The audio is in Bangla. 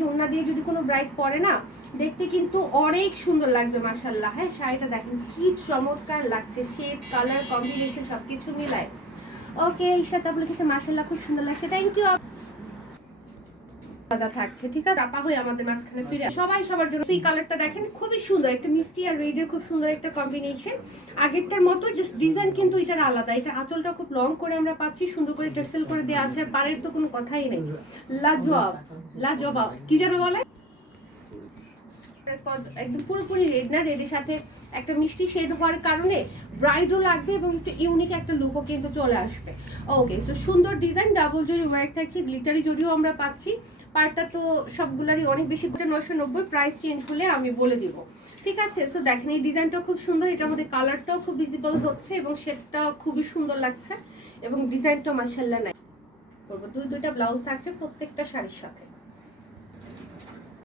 সাইড ওড়না দিয়ে যদি কোনো ব্রাইড পরে না, দেখতে কিন্তু অনেক সুন্দর লাগবে মাশাআল্লাহ। হ্যাঁ, শাড়িটা দেখেন কি চমৎকার লাগছে, শেড কালার কম্বিনেশন সবকিছু মিলায়। ওকে, ঈশাত আপু লিখেছে মাশাআল্লাহ খুব সুন্দর লাগছে, থ্যাংক ইউ। থাকছে ঠিক আছে, আপা হয়ে আমাদের মাঝখানে ফিরে সবাই সবার জন্য। এই কালারটা দেখেন খুবই সুন্দর, একটা মিষ্টি আর রেডের খুব সুন্দর একটা কম্বিনেশন। আগেরটার মতো জাস্ট ডিজাইন কিন্তু এটার আলাদা। এটা আঁচলটা খুব লং করে আমরা পাচ্ছি, সুন্দর করে টেক্সেল করে দেওয়া আছে, আর পাড়ের তো কোনো কথাই নেই। লাজবাব, লাজবাব কি যেন বলে, একদম পুরোপুরি রেড না, রেডের সাথে একটা মিষ্টি শেড হওয়ার কারণে ব্রাইডও লাগবে এবং একটু ইউনিক একটা লুকও কিন্তু চলে আসবে। ওকে, সো সুন্দর ডিজাইন, ডাবল জরি ওয়ার্ক থাকছে, গ্লিটারি জরিও আমরা পাচ্ছি। পার্টটা তো সবগুলারই অনেক বেশি, 990, প্রাইস চেঞ্জ হলে আমি বলে দিব, ঠিক আছে। সো দেখেন এই ডিজাইনটাও খুব সুন্দর, এটার মধ্যে কালারটাও খুব ভিজিবল হচ্ছে এবং শেডটাও খুবই সুন্দর লাগছে এবং ডিজাইনটাও মাশাআল্লাহ নাই করবো। দুইটা ব্লাউজ থাকছে প্রত্যেকটা শাড়ির সাথে।